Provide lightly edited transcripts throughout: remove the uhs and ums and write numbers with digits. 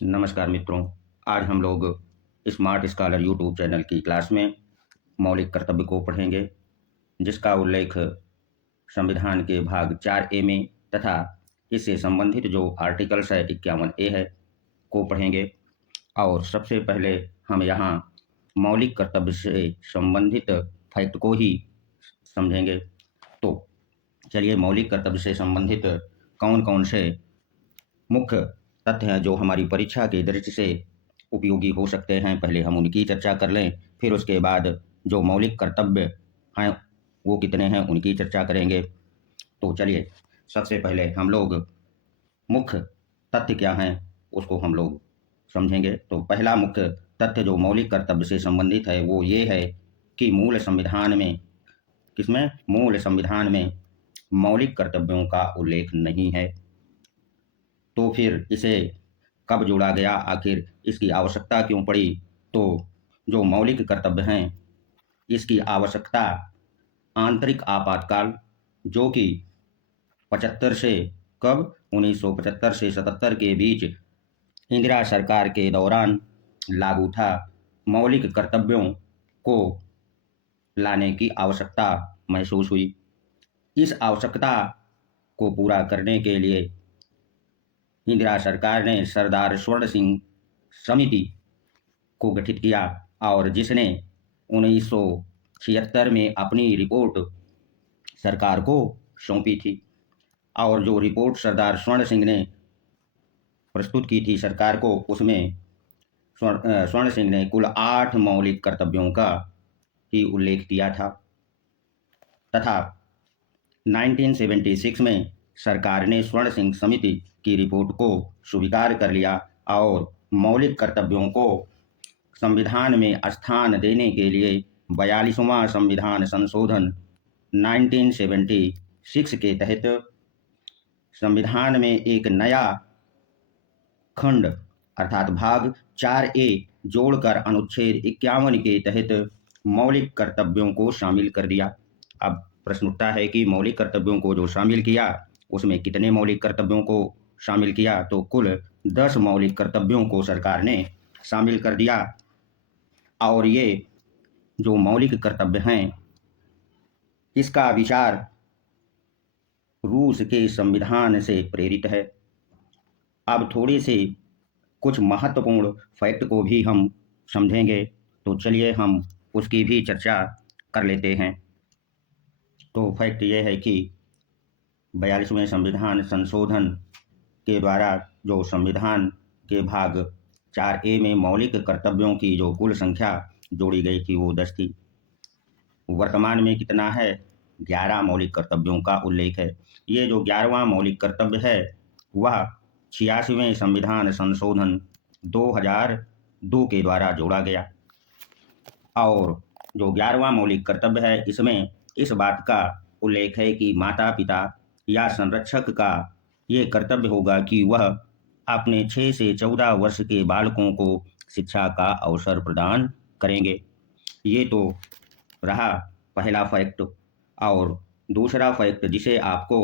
नमस्कार मित्रों। आज हम लोग स्मार्ट स्कॉलर यूट्यूब चैनल की क्लास में मौलिक कर्तव्य को पढ़ेंगे, जिसका उल्लेख संविधान के भाग 4A में तथा इससे संबंधित जो आर्टिकल्स है 51A है को पढ़ेंगे। और सबसे पहले हम यहाँ मौलिक कर्तव्य से संबंधित फैक्ट को ही समझेंगे। तो चलिए, मौलिक कर्तव्य से संबंधित कौन कौन से मुख्य तथ्य हैं जो हमारी परीक्षा की दृष्टि से उपयोगी हो सकते हैं, पहले हम उनकी चर्चा कर लें। फिर उसके बाद जो मौलिक कर्तव्य हैं वो कितने हैं उनकी चर्चा करेंगे। तो चलिए, सबसे पहले हम लोग मुख्य तथ्य क्या हैं उसको हम लोग समझेंगे। तो पहला मुख्य तथ्य जो मौलिक कर्तव्य से संबंधित है वो ये है कि मूल संविधान में मौलिक कर्तव्यों का उल्लेख नहीं है। तो फिर इसे कब जोड़ा गया, आखिर इसकी आवश्यकता क्यों पड़ी? तो जो मौलिक कर्तव्य हैं इसकी आवश्यकता आंतरिक आपातकाल, जो कि 75 से कब 1975 से 77 के बीच इंदिरा सरकार के दौरान लागू था, मौलिक कर्तव्यों को लाने की आवश्यकता महसूस हुई। इस आवश्यकता को पूरा करने के लिए इंदिरा सरकार ने सरदार स्वर्ण सिंह समिति को गठित किया और जिसने 1976 में अपनी रिपोर्ट सरकार को सौंपी थी। और जो रिपोर्ट सरदार स्वर्ण सिंह ने प्रस्तुत की थी सरकार को, उसमें स्वर्ण सिंह ने कुल 8 मौलिक कर्तव्यों का ही उल्लेख किया था तथा 1976 में सरकार ने स्वर्ण सिंह समिति की रिपोर्ट को स्वीकार कर लिया और मौलिक कर्तव्यों को संविधान में स्थान देने के लिए 42वां संविधान संशोधन 1976 के तहत संविधान में एक नया खंड अर्थात भाग 4A जोड़कर अनुच्छेद 51 के तहत मौलिक कर्तव्यों को शामिल कर दिया। अब प्रश्न उठता है कि मौलिक कर्तव्यों को जो शामिल किया उसमें कितने मौलिक कर्तव्यों को शामिल किया? तो कुल 10 मौलिक कर्तव्यों को सरकार ने शामिल कर दिया। और ये जो मौलिक कर्तव्य हैं इसका विचार रूस के संविधान से प्रेरित है। अब थोड़े से कुछ महत्वपूर्ण फैक्ट को भी हम समझेंगे, तो चलिए हम उसकी भी चर्चा कर लेते हैं। तो फैक्ट ये है कि 42वें संविधान संशोधन के द्वारा जो संविधान के भाग 4A में मौलिक कर्तव्यों की जो कुल संख्या जोड़ी गई थी वो 10 थी। वर्तमान में कितना है? 11 मौलिक कर्तव्यों का उल्लेख है। ये जो 11वां मौलिक कर्तव्य है वह 86वें संविधान संशोधन 2002 के द्वारा जोड़ा गया। और जो 11वां मौलिक कर्तव्य है इसमें इस बात का उल्लेख है कि माता पिता या संरक्षक का ये कर्तव्य होगा कि वह अपने 6 से 14 वर्ष के बालकों को शिक्षा का अवसर प्रदान करेंगे। ये तो रहा पहला फैक्ट। और दूसरा फैक्ट जिसे आपको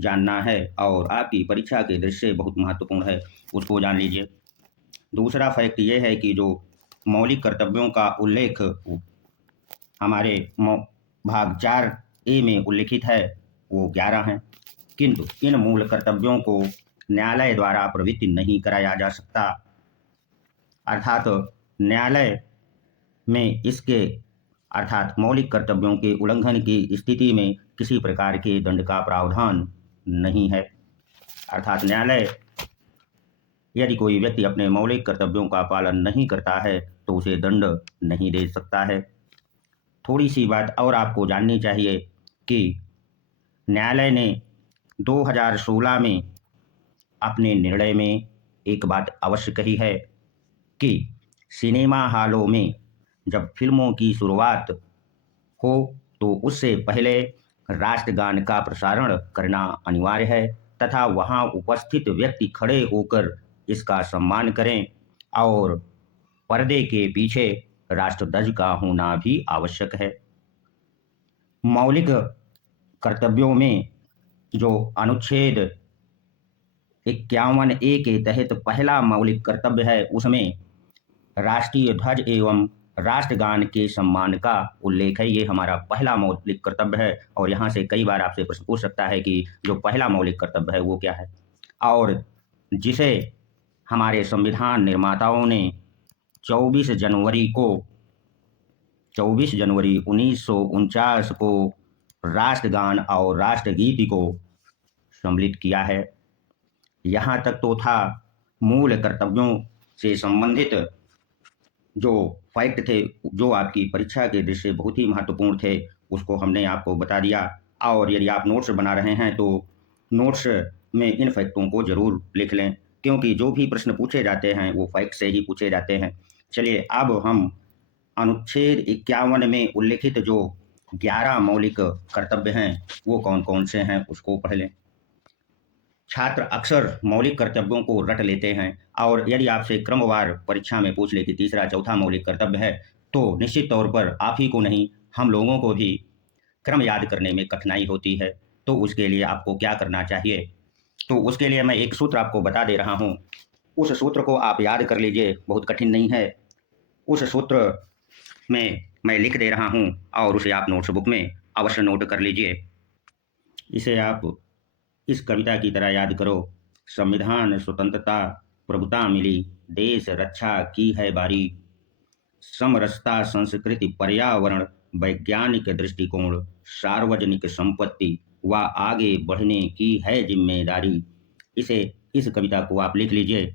जानना है और आपकी परीक्षा के दृष्टि से बहुत महत्वपूर्ण है, उसको जान लीजिए। दूसरा फैक्ट ये है कि जो मौलिक कर्तव्यों का उल्लेख हमारे भाग 4A में उल्लिखित है वो 11 हैं, किंतु इन मूल कर्तव्यों को न्यायालय द्वारा प्रवृत्ति नहीं कराया जा सकता। अर्थात न्यायालय में इसके अर्थात मौलिक कर्तव्यों के उल्लंघन की स्थिति में किसी प्रकार के दंड का प्रावधान नहीं है। अर्थात न्यायालय यदि कोई व्यक्ति अपने मौलिक कर्तव्यों का पालन नहीं करता है तो उसे दंड नहीं दे सकता है। थोड़ी सी बात और आपको जाननी चाहिए कि न्यायालय ने 2016 में अपने निर्णय में एक बात अवश्य कही है कि सिनेमा हॉलों में जब फिल्मों की शुरुआत हो तो उससे पहले राष्ट्रगान का प्रसारण करना अनिवार्य है तथा वहां उपस्थित व्यक्ति खड़े होकर इसका सम्मान करें और पर्दे के पीछे राष्ट्रध्वज का होना भी आवश्यक है। मौलिक कर्तव्यों में जो अनुच्छेद 51A के तहत पहला मौलिक कर्तव्य है, उसमें राष्ट्रीय ध्वज एवं राष्ट्रगान के सम्मान का उल्लेख है। ये हमारा पहला मौलिक कर्तव्य है और यहाँ से कई बार आपसे प्रश्न पूछ सकता है कि जो पहला मौलिक कर्तव्य है वो क्या है, और जिसे हमारे संविधान निर्माताओं ने 24 जनवरी 1949 को राष्ट्रगान और राष्ट्रगीत को सम्मिलित किया है। यहाँ तक तो था मूल कर्तव्यों से संबंधित जो फैक्ट थे, जो आपकी परीक्षा के दृष्टि से बहुत ही महत्वपूर्ण थे, उसको हमने आपको बता दिया। और यदि आप नोट्स बना रहे हैं तो नोट्स में इन फैक्टों को जरूर लिख लें, क्योंकि जो भी प्रश्न पूछे जाते हैं वो फैक्ट से ही पूछे जाते हैं। चलिए अब हम अनुच्छेद 51 में उल्लिखित जो 11 मौलिक कर्तव्य हैं वो कौन कौन से हैं उसको पढ़ लें। छात्र अक्सर मौलिक कर्तव्यों को रट लेते हैं, और यदि आपसे क्रमवार परीक्षा में पूछ ले कि तीसरा चौथा मौलिक कर्तव्य है तो निश्चित तौर पर आप ही को नहीं, हम लोगों को भी क्रम याद करने में कठिनाई होती है। तो उसके लिए आपको क्या करना चाहिए, तो उसके लिए मैं एक सूत्र आपको बता दे रहा हूँ। उस सूत्र को आप याद कर लीजिए, बहुत कठिन नहीं है। उस सूत्र में मैं लिख दे रहा हूँ और उसे आप नोट्स बुक में अवश्य नोट कर लीजिए। इसे आप इस कविता की तरह याद करो। संविधान स्वतंत्रता प्रभुता मिली, देश रक्षा की है बारी, समरसता संस्कृति पर्यावरण वैज्ञानिक दृष्टिकोण, सार्वजनिक संपत्ति व आगे बढ़ने की है जिम्मेदारी। इस कविता को आप लिख लीजिए।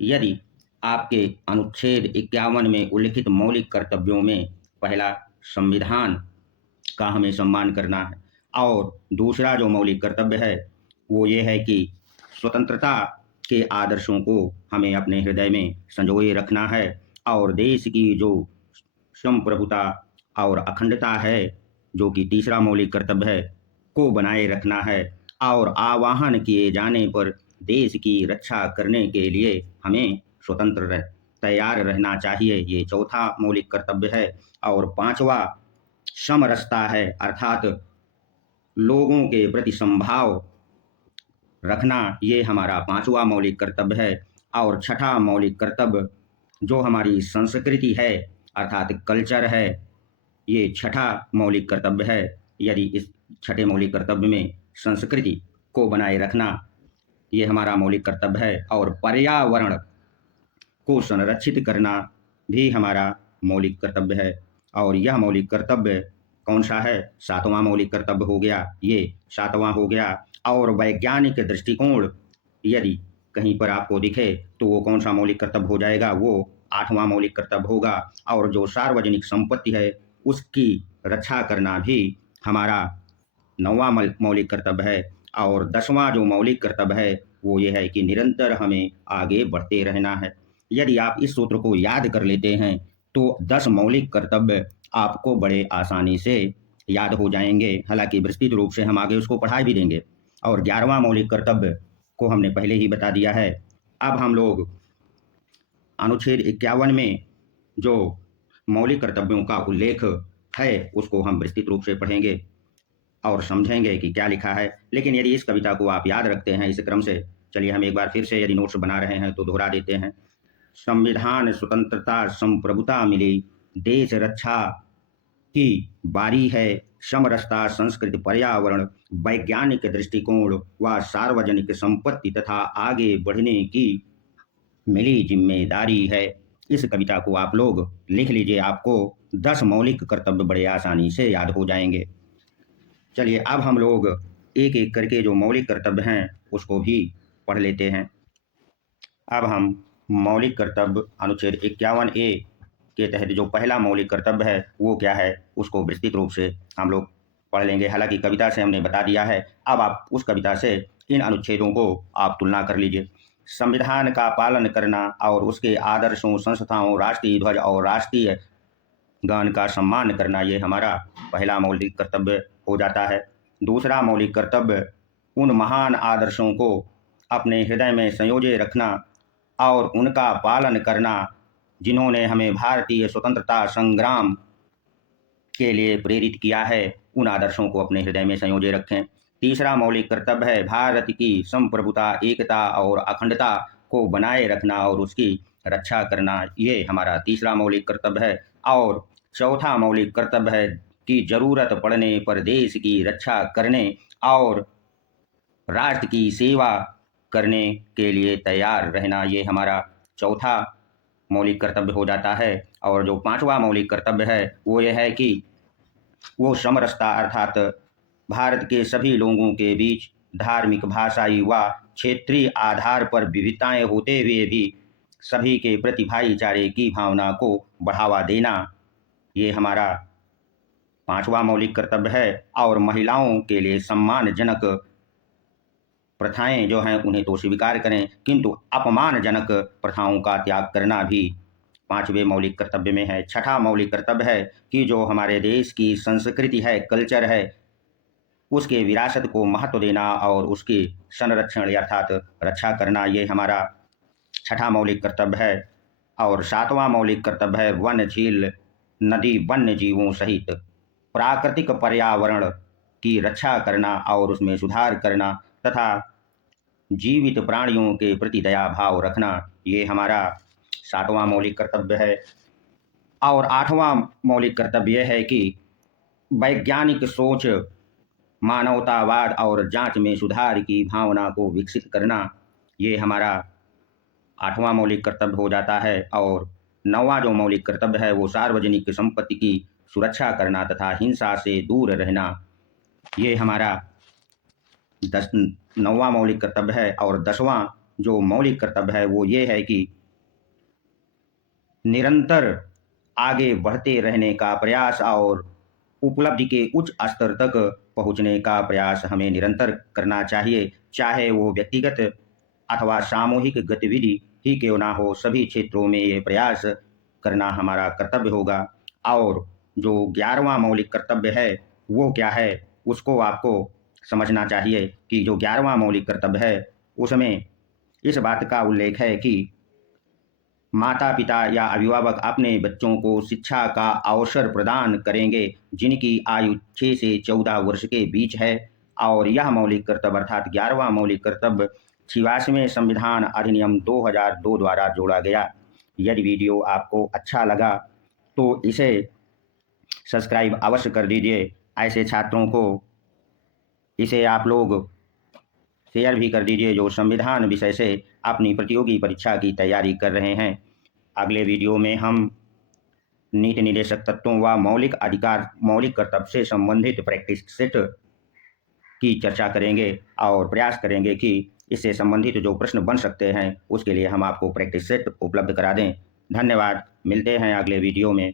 यदि आपके अनुच्छेद 51 में उल्लिखित मौलिक कर्तव्यों में पहला संविधान का हमें सम्मान करना है, और दूसरा जो मौलिक कर्तव्य है वो ये है कि स्वतंत्रता के आदर्शों को हमें अपने हृदय में संजोए रखना है, और देश की जो संप्रभुता और अखंडता है जो कि तीसरा मौलिक कर्तव्य है को बनाए रखना है, और आह्वान किए जाने पर देश की रक्षा करने के लिए हमें स्वतंत्र तैयार रहना चाहिए। ये चौथा मौलिक कर्तव्य है। और पांचवा समरसता है, अर्थात लोगों के प्रति संभाव रखना, ये हमारा पांचवा मौलिक कर्तव्य है। और छठा मौलिक कर्तव्य जो हमारी संस्कृति है अर्थात कल्चर है, ये छठा मौलिक कर्तव्य है। यदि इस छठे मौलिक कर्तव्य में संस्कृति को बनाए रखना ये हमारा मौलिक कर्तव्य है, और पर्यावरण को संरक्षित करना भी हमारा मौलिक कर्तव्य है। और यह मौलिक कर्तव्य कौन सा है, सातवां मौलिक कर्तव्य हो गया, ये सातवां हो गया। और वैज्ञानिक दृष्टिकोण यदि कहीं पर आपको दिखे तो वो कौन सा मौलिक कर्तव्य हो जाएगा, वो आठवां मौलिक कर्तव्य होगा। और जो सार्वजनिक संपत्ति है उसकी रक्षा करना भी हमारा नौवां मौलिक कर्तव्य है। और 10वां जो मौलिक कर्तव्य है वो ये है कि निरंतर हमें आगे बढ़ते रहना है। यदि आप इस सूत्र को याद कर लेते हैं तो 10 मौलिक कर्तव्य आपको बड़े आसानी से याद हो जाएंगे। हालांकि विस्तृत रूप से हम आगे उसको पढ़ा भी देंगे। और 11वां मौलिक कर्तव्य को हमने पहले ही बता दिया है। अब हम लोग अनुच्छेद 51 में जो मौलिक कर्तव्यों का उल्लेख है उसको हम विस्तृत रूप से पढ़ेंगे और समझेंगे कि क्या लिखा है। लेकिन यदि इस कविता को आप याद रखते हैं इस क्रम से, चलिए हम एक बार फिर से यदि नोट्स बना रहे हैं तो दोहरा देते हैं। संविधान स्वतंत्रता संप्रभुता मिली, देश रक्षा की बारी है, समरसता संस्कृति पर्यावरण वैज्ञानिक दृष्टिकोण व सार्वजनिक संपत्ति तथा आगे बढ़ने की मिली जिम्मेदारी है। इस कविता को आप लोग लिख लीजिए, आपको 10 मौलिक कर्तव्य बड़े आसानी से याद हो जाएंगे। चलिए अब हम लोग एक एक करके जो मौलिक कर्तव्य हैं उसको भी पढ़ लेते हैं। अब हम मौलिक कर्तव्य अनुच्छेद 51A के तहत जो पहला मौलिक कर्तव्य है वो क्या है उसको विस्तृत रूप से हम लोग पढ़ लेंगे। हालांकि कविता से हमने बता दिया है, अब आप उस कविता से इन अनुच्छेदों को आप तुलना कर लीजिए। संविधान का पालन करना और उसके आदर्शों संस्थाओं राष्ट्रीय ध्वज और राष्ट्रीय गान का सम्मान करना ये हमारा पहला मौलिक कर्तव्य हो जाता है। दूसरा मौलिक कर्तव्य उन महान आदर्शों को अपने हृदय में संयोजे रखना और उनका पालन करना जिन्होंने हमें भारतीय स्वतंत्रता संग्राम के लिए प्रेरित किया है, उन आदर्शों को अपने हृदय में संयोजे रखें। तीसरा मौलिक कर्तव्य है भारत की संप्रभुता, एकता और अखंडता को बनाए रखना और उसकी रक्षा करना। ये हमारा तीसरा मौलिक कर्तव्य है। और चौथा मौलिक कर्तव्य है कि जरूरत पड़ने पर देश की रक्षा करने और राष्ट्र की सेवा करने के लिए तैयार रहना। ये हमारा चौथा मौलिक कर्तव्य हो जाता है। और जो पांचवा मौलिक कर्तव्य है वो ये है कि वो समरसता अर्थात भारत के सभी लोगों के बीच धार्मिक, भाषाई व क्षेत्रीय आधार पर विविधताएं होते हुए भी सभी के प्रति भाईचारे की भावना को बढ़ावा देना। ये हमारा पांचवा मौलिक कर्तव्य है। और महिलाओं के लिए सम्मानजनक प्रथाएं जो हैं उन्हें तो स्वीकार करें, किंतु अपमानजनक प्रथाओं का त्याग करना भी पांचवें मौलिक कर्तव्य में है। छठा मौलिक कर्तव्य है कि जो हमारे देश की संस्कृति है, कल्चर है, उसके विरासत को महत्व देना और उसकी संरक्षण अर्थात रक्षा करना। ये हमारा छठा मौलिक कर्तव्य है। और सातवां मौलिक कर्तव्य है वन, झील, नदी, वन्य जीवों सहित प्राकृतिक पर्यावरण की रक्षा करना और उसमें सुधार करना तथा जीवित प्राणियों के प्रति दया भाव रखना। ये हमारा सातवां मौलिक कर्तव्य है। और आठवां मौलिक कर्तव्य है कि वैज्ञानिक सोच, मानवतावाद और जांच में सुधार की भावना को विकसित करना। ये हमारा आठवां मौलिक कर्तव्य हो जाता है। और नौवां जो मौलिक कर्तव्य है वो सार्वजनिक संपत्ति की सुरक्षा करना तथा हिंसा से दूर रहना। ये हमारा नौवां मौलिक कर्तव्य है। और 10वां जो मौलिक कर्तव्य है वो ये है कि निरंतर आगे बढ़ते रहने का प्रयास और उपलब्धि के उच्च स्तर तक पहुंचने का प्रयास हमें निरंतर करना चाहिए, चाहे वो व्यक्तिगत अथवा सामूहिक गतिविधि ही क्यों ना हो। सभी क्षेत्रों में ये प्रयास करना हमारा कर्तव्य होगा। और जो 11वां मौलिक कर्तव्य है वो क्या है उसको आपको समझना चाहिए कि जो 11वां मौलिक कर्तव्य है उसमें इस बात का उल्लेख है कि माता पिता या अभिभावक अपने बच्चों को शिक्षा का अवसर प्रदान करेंगे जिनकी आयु 6 से 14 वर्ष के बीच है। और यह मौलिक कर्तव्य अर्थात 11वां मौलिक कर्तव्य 86वें संविधान अधिनियम 2002 द्वारा जोड़ा गया। यदि वीडियो आपको अच्छा लगा तो इसे सब्सक्राइब अवश्य कर दीजिए। ऐसे छात्रों को इसे आप लोग शेयर भी कर दीजिए जो संविधान विषय से अपनी प्रतियोगी परीक्षा की तैयारी कर रहे हैं। अगले वीडियो में हम नीति निर्देशक तत्वों व मौलिक अधिकार, मौलिक कर्तव्य से संबंधित प्रैक्टिस सेट की चर्चा करेंगे और प्रयास करेंगे कि इससे संबंधित जो प्रश्न बन सकते हैं उसके लिए हम आपको प्रैक्टिस सेट उपलब्ध करा दें। धन्यवाद। मिलते हैं अगले वीडियो में।